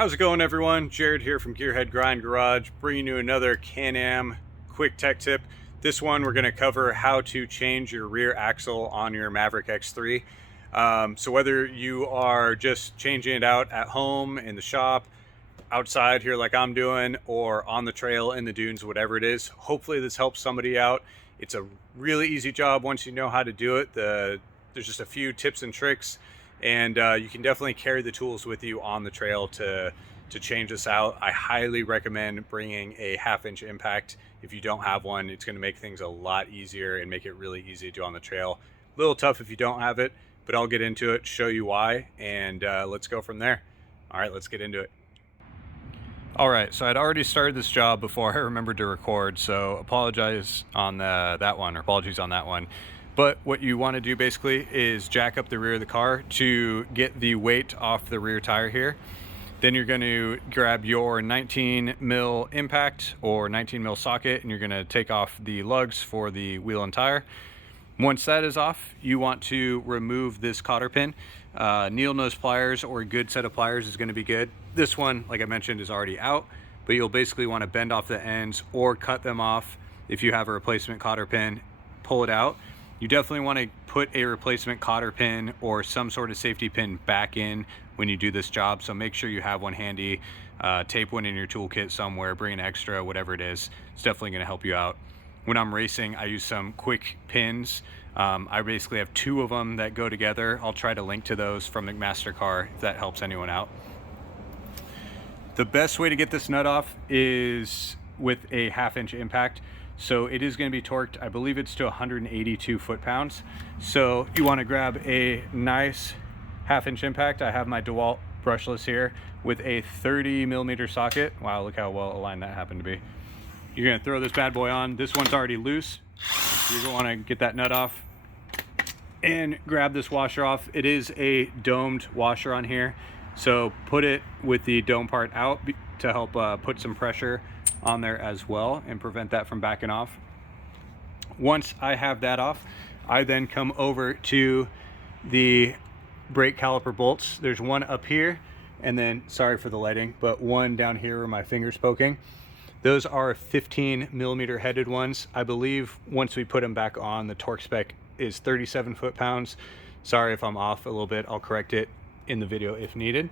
How's it going, everyone? Jared here from Gearhead Grind Garage, bringing you another Can-Am quick tech tip. This one, we're going to cover how to change your rear axle on your Maverick X3. So whether you are just changing it out at home, in the shop, outside here like I'm doing, or on the trail, in the dunes, whatever it is, hopefully this helps somebody out. It's a really easy job once you know how to do it. There's just a few tips and tricks, and you can definitely carry the tools with you on the trail to change this out. I highly recommend bringing a 1/2-inch impact. If you don't have one, it's going to make things a lot easier and make it really easy to do on the trail. A little tough if you don't have it, but I'll get into it, show you why, and let's go from there. All right, let's get into it. All right, so I'd already started this job before I remembered to record, so apologies on that one. But what you want to do basically is jack up the rear of the car to get the weight off the rear tire here. Then you're going to grab your 19 mil impact or 19 mil socket, and you're going to take off the lugs for the wheel and tire. Once that is off, you want to remove this cotter pin. Needle nose pliers or a good set of pliers is going to be good. This one, like I mentioned, is already out, but you'll basically want to bend off the ends or cut them off. If you have a replacement cotter pin, pull it out. You definitely want to put a replacement cotter pin or some sort of safety pin back in when you do this job, so make sure you have one handy. Tape one in your toolkit somewhere, bring an extra, whatever it is. It's definitely going to help you out. When I'm racing, I use some quick pins. I basically have 2 of them that go together. I'll try to link to those from McMaster-Carr if that helps anyone out. The best way to get this nut off is with a 1/2-inch impact. So it is going to be torqued, I believe it's to 182 foot-pounds. So you want to grab a nice 1/2-inch impact. I have my DeWalt brushless here with a 30 millimeter socket. Wow, look how well aligned that happened to be. You're going to throw this bad boy on. This one's already loose. You're going to want to get that nut off and grab this washer off. It is a domed washer on here, so put it with the dome part out to help put some pressure on there as well and prevent that from backing off. Once I have that off, I then come over to the brake caliper bolts. There's one up here, and then, sorry for the lighting, but one down here where my finger's poking. Those are 15 millimeter headed ones. I believe once we put them back on, the torque spec is 37 foot-pounds. Sorry if I'm off a little bit, I'll correct it in the video if needed.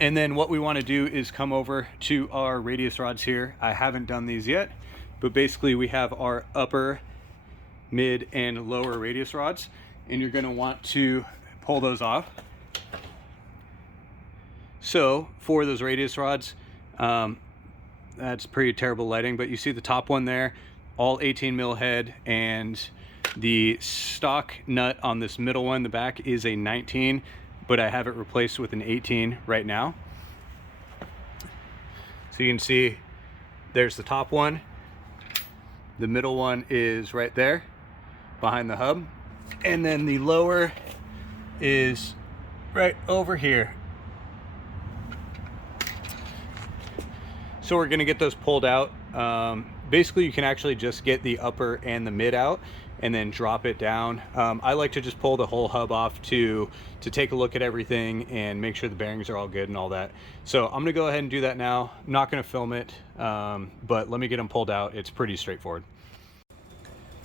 And then what we want to do is come over to our radius rods here. I haven't done these yet, but basically we have our upper, mid, and lower radius rods, and you're going to want to pull those off. So for those radius rods, that's pretty terrible lighting, but you see the top one there, all 18 mil head, and the stock nut on this middle one, the back, is a 19, but I have it replaced with an 18 right now. So you can see there's the top one. The middle one is right there behind the hub. And then the lower is right over here. So we're gonna get those pulled out. Basically, you can actually just get the upper and the mid out and then drop it down. I like to just pull the whole hub off to take a look at everything and make sure the bearings are all good and all that. So I'm gonna go ahead and do that now. I'm not gonna film it, but let me get them pulled out. It's pretty straightforward.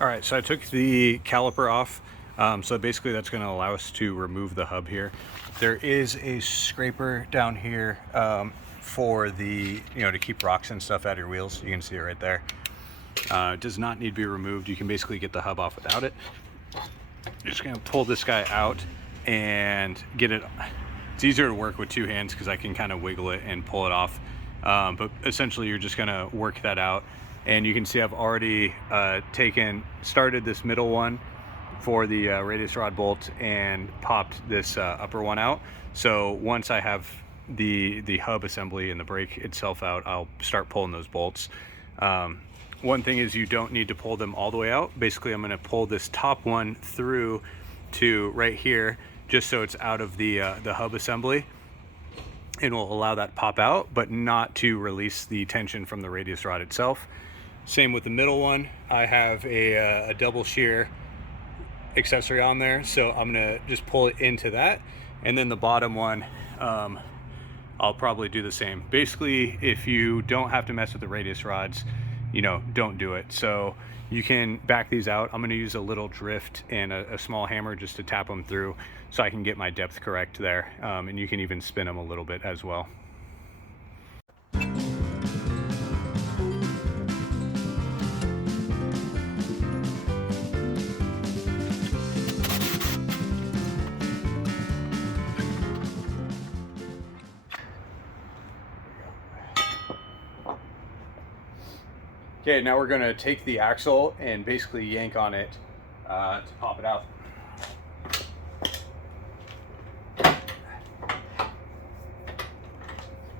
All right, so I took the caliper off. So basically that's gonna allow us to remove the hub here. There is a scraper down here for the, to keep rocks and stuff out of your wheels. You can see it right there. It does not need to be removed. You can basically get the hub off without it. You're just gonna pull this guy out and get it. It's easier to work with 2 hands because I can kind of wiggle it and pull it off. But essentially you're just gonna work that out. And you can see I've already started this middle one for the radius rod bolt and popped this upper one out. So once I have the hub assembly and the brake itself out, I'll start pulling those bolts. One thing is you don't need to pull them all the way out. Basically, I'm going to pull this top one through to right here, just so it's out of the hub assembly, and will allow that pop out, but not to release the tension from the radius rod itself. Same with the middle one. I have a double shear accessory on there, so I'm gonna just pull it into that. And then the bottom one, I'll probably do the same. Basically, if you don't have to mess with the radius rods, you know, don't do it. So you can back these out. I'm going to use a little drift and a small hammer just to tap them through so I can get my depth correct there. And you can even spin them a little bit as well. Okay, now we're going to take the axle and basically yank on it to pop it out.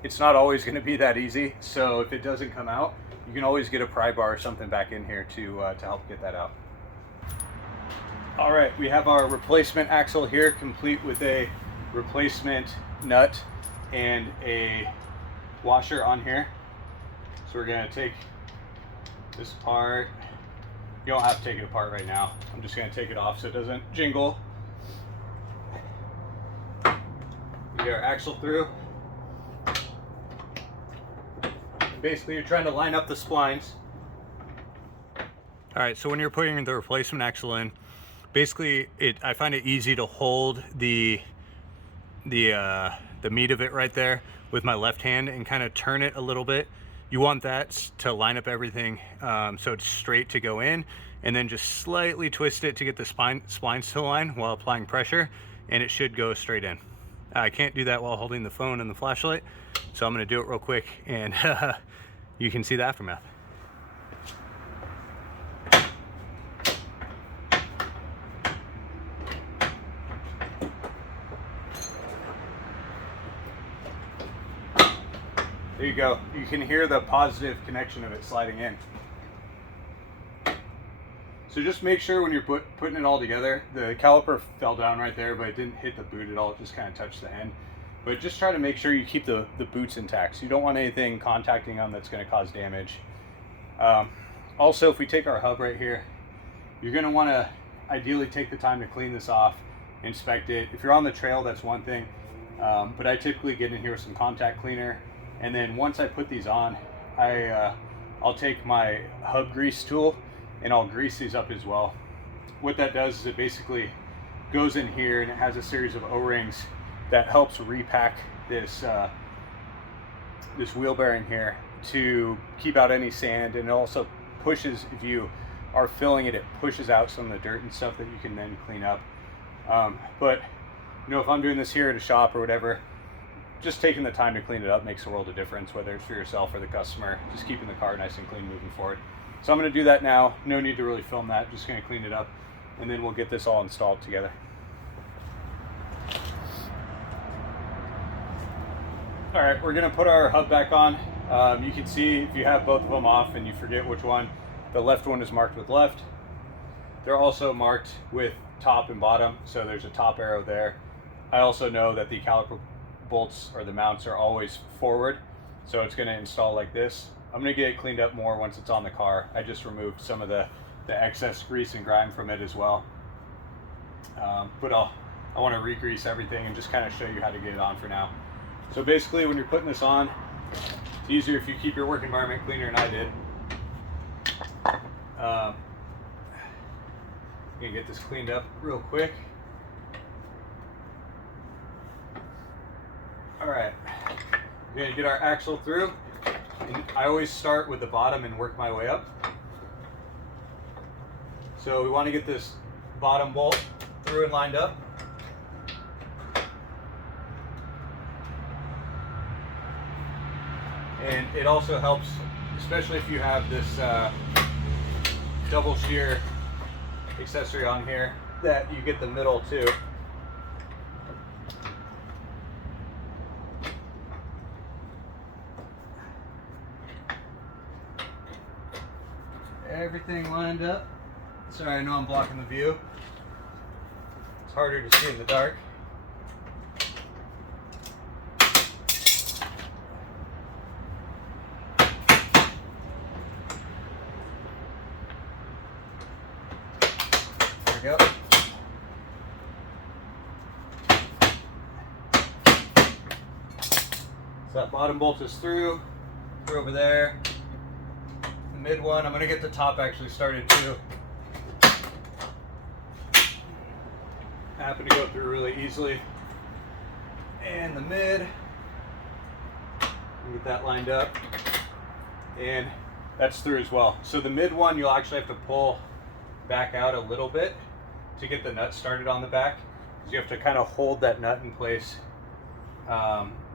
It's not always going to be that easy, so if it doesn't come out, you can always get a pry bar or something back in here to help get that out. All right, we have our replacement axle here, complete with a replacement nut and a washer on here. So we're going to take this apart. You don't have to take it apart right now. I'm just going to take it off so it doesn't jingle. We get our axle through. Basically, you're trying to line up the splines. All right, so when you're putting the replacement axle in, basically I find it easy to hold the meat of it right there with my left hand and kind of turn it a little bit. You want that to line up everything so it's straight to go in, and then just slightly twist it to get the splines to line while applying pressure, and it should go straight in. I can't do that while holding the phone and the flashlight, so I'm going to do it real quick, and you can see the aftermath. There you go. You can hear the positive connection of it sliding in. So just make sure when you're putting it all together, the caliper fell down right there, but it didn't hit the boot at all. It just kind of touched the end. But just try to make sure you keep the boots intact. So you don't want anything contacting them that's going to cause damage. Also, if we take our hub right here, you're going to want to ideally take the time to clean this off, inspect it. If you're on the trail, that's one thing. But I typically get in here with some contact cleaner. And then once I put these on, I'll take my hub grease tool and I'll grease these up as well. What that does is it basically goes in here and it has a series of O-rings that helps repack this this wheel bearing here to keep out any sand, and it also pushes, if you are filling it, it pushes out some of the dirt and stuff that you can then clean up. But you know, if I'm doing this here at a shop or whatever, just taking the time to clean it up makes a world of difference, whether it's for yourself or the customer, just keeping the car nice and clean moving forward. So I'm going to do that now. No need to really film that, just going to clean it up, and then we'll get this all installed together. All right, we're going to put our hub back on. You can see if you have both of them off and you forget which one, the left one is marked with left. They're also marked with top and bottom, so there's a top arrow there. I also know that the caliper bolts or the mounts are always forward, so it's going to install like this. I'm going to get it cleaned up more once it's on the car. I just removed some of the excess grease and grime from it as well, but I want to re-grease everything and just kind of show you how to get it on for now. So basically, when you're putting this on, it's easier if you keep your work environment cleaner than I did. I'm going to get this cleaned up real quick. Alright, we're going to get our axle through, and I always start with the bottom and work my way up. So we want to get this bottom bolt through and lined up. And it also helps, especially if you have this double shear accessory on here, that you get the middle too. Everything lined up. Sorry, I know I'm blocking the view. It's harder to see in the dark. There we go. So that bottom bolt is through over there. The mid one, I'm going to get the top actually started too. Happen to go through really easily. And the mid, get that lined up. And that's through as well. So the mid one, you'll actually have to pull back out a little bit to get the nut started on the back. Because you have to kind of hold that nut in place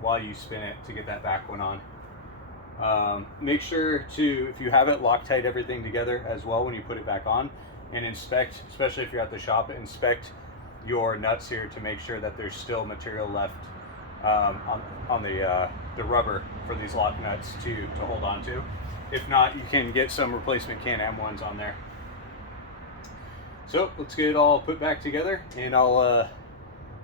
while you spin it to get that back one on. Make sure to, if you haven't, Loctite everything together as well when you put it back on, and inspect, especially if you're at the shop, inspect your nuts here to make sure that there's still material left on the rubber for these lock nuts to hold on to. If not, you can get some replacement Can-Am ones on there. So let's get it all put back together, and I'll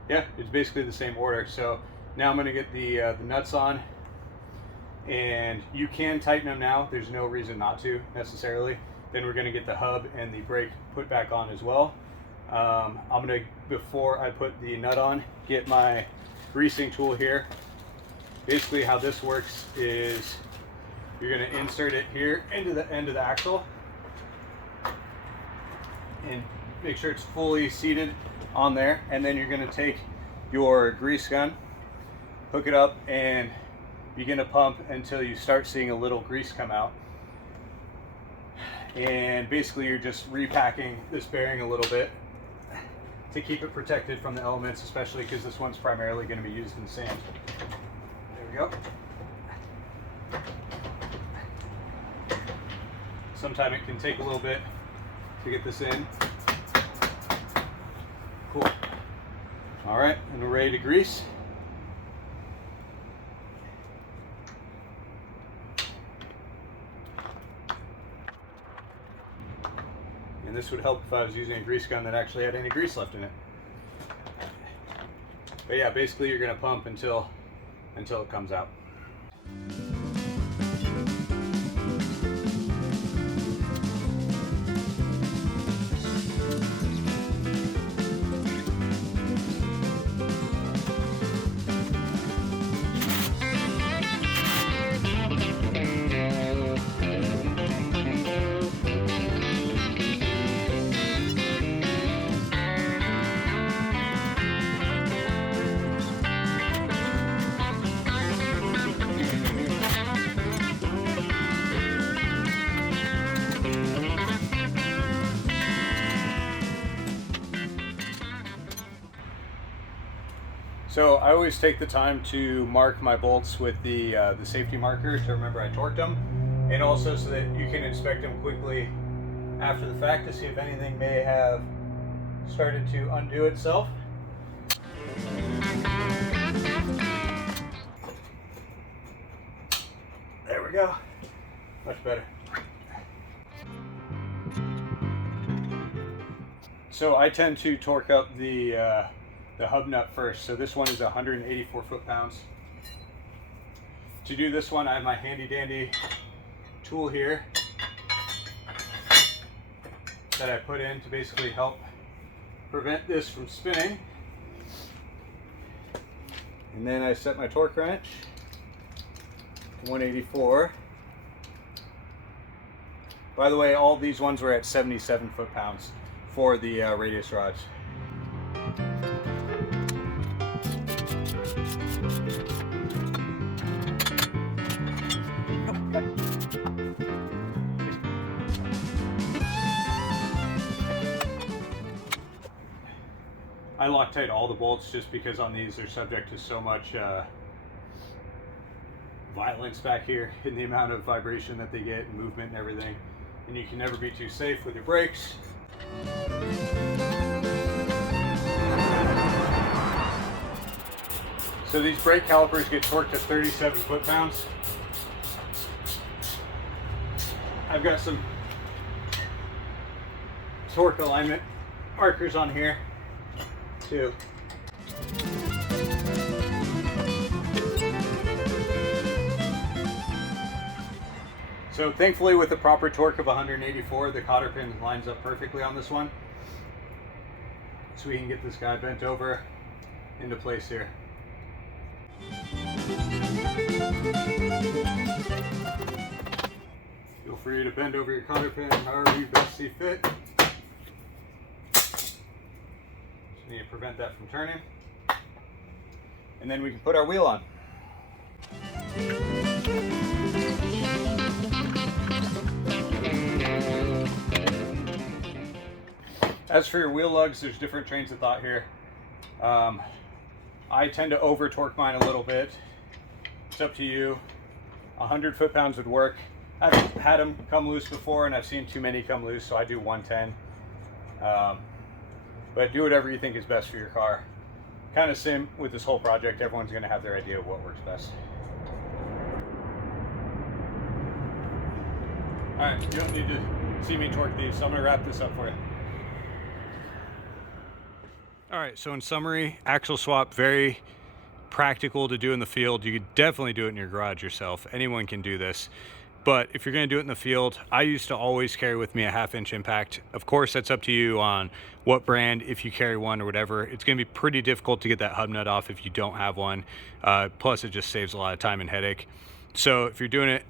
yeah, it's basically the same order. So now I'm going to get the nuts on, and you can tighten them now. There's no reason not to necessarily. Then we're going to get the hub and the brake put back on as well. I'm going to, before I put the nut on, get my greasing tool here. Basically how this works is you're going to insert it here into the end of the axle and make sure it's fully seated on there, and then you're going to take your grease gun, hook it up, and begin to pump until you start seeing a little grease come out. And basically you're just repacking this bearing a little bit to keep it protected from the elements, especially because this one's primarily going to be used in sand. There we go. Sometimes it can take a little bit to get this in. Cool. All right, and we're ready to grease. And this would help if I was using a grease gun that actually had any grease left in it. But yeah, basically you're going to pump until it comes out. So I always take the time to mark my bolts with the safety marker to remember I torqued them, and also so that you can inspect them quickly after the fact to see if anything may have started to undo itself. There we go. Much better. So I tend to torque up the hub nut first. So this one is 184 foot-pounds. To do this one, I have my handy dandy tool here that I put in to basically help prevent this from spinning. And then I set my torque wrench to 184. By the way, all these ones were at 77 foot-pounds for the radius rods. I Loctite all the bolts just because on these they're subject to so much violence back here in the amount of vibration that they get and movement and everything. And you can never be too safe with your brakes. So these brake calipers get torqued to 37 foot-pounds. I've got some torque alignment markers on here too. So thankfully with the proper torque of 184, the cotter pin lines up perfectly on this one. So we can get this guy bent over into place here. Feel free to bend over your cotter pin however you best see fit. Just need to prevent that from turning. And then we can put our wheel on. As for your wheel lugs, there's different trains of thought here. I tend to over torque mine a little bit. It's up to you. 100 foot-pounds would work. I've had them come loose before, and I've seen too many come loose, so I do 110. But do whatever you think is best for your car. Kind of same with this whole project. Everyone's going to have their idea of what works best. All right, you don't need to see me torque these, so I'm going to wrap this up for you. All right, so in summary, axle swap, very practical to do in the field. You could definitely do it in your garage yourself. Anyone can do this. But if you're going to do it in the field, I used to always carry with me a 1/2-inch impact. Of course, that's up to you on what brand, if you carry one or whatever. It's going to be pretty difficult to get that hub nut off if you don't have one. Plus, it just saves a lot of time and headache. So if you're doing it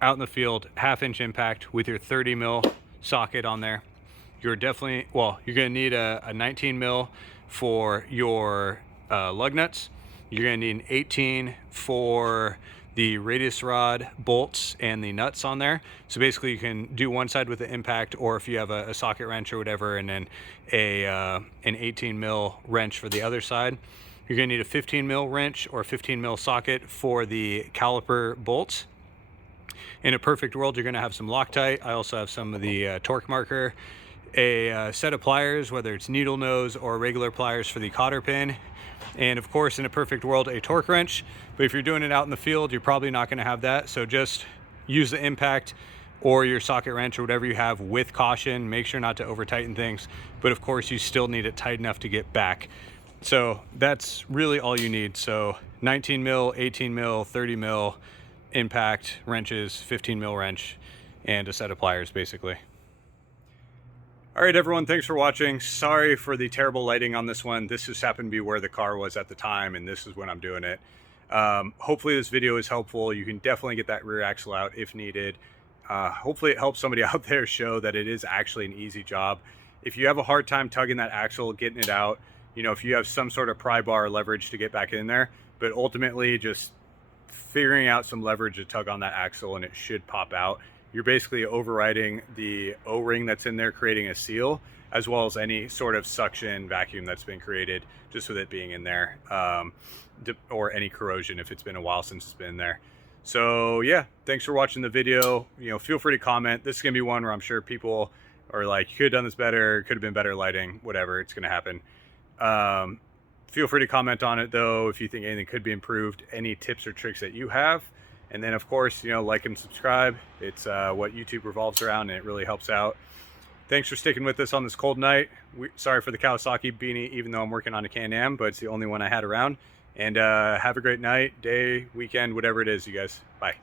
out in the field, 1/2-inch impact with your 30 mil socket on there, you're definitely, well, you're going to need a 19 mil for your lug nuts. You're going to need an 18 for the radius rod bolts and the nuts on there. So basically you can do one side with the impact, or if you have a socket wrench or whatever, and then an 18 mil wrench for the other side. You're going to need a 15 mil wrench or 15 mil socket for the caliper bolts. In a perfect world, you're going to have some Loctite. I also have some of the torque marker, a set of pliers, whether it's needle nose or regular pliers for the cotter pin, and of course, in a perfect world, a torque wrench. But if you're doing it out in the field, you're probably not going to have that. So just use the impact or your socket wrench or whatever you have with caution. Make sure not to over tighten things, but of course you still need it tight enough to get back. So that's really all you need. So 19 mil, 18 mil, 30 mil impact wrenches, 15 mil wrench, and a set of pliers basically. All right, everyone, thanks for watching. Sorry for the terrible lighting on this one. This just happened to be where the car was at the time, and this is when I'm doing it. Hopefully this video is helpful. You can definitely get that rear axle out if needed. Hopefully it helps somebody out there show that it is actually an easy job. If you have a hard time tugging that axle, getting it out, you know, if you have some sort of pry bar leverage to get back in there, but ultimately just figuring out some leverage to tug on that axle and it should pop out. You're basically overriding the O-ring that's in there, creating a seal, as well as any sort of suction vacuum that's been created just with it being in there, or any corrosion if it's been a while since it's been there. So yeah, thanks for watching the video. You know, feel free to comment. This is gonna be one where I'm sure people are like, you could have done this better, could have been better lighting, whatever, it's gonna happen. Feel free to comment on it though if you think anything could be improved, any tips or tricks that you have. And then of course, you know, like and subscribe. It's what YouTube revolves around, and it really helps out. Thanks for sticking with us on this cold night. Sorry for the Kawasaki beanie, even though I'm working on a Can-Am, but it's the only one I had around. And have a great night, day, weekend, whatever it is, you guys. Bye.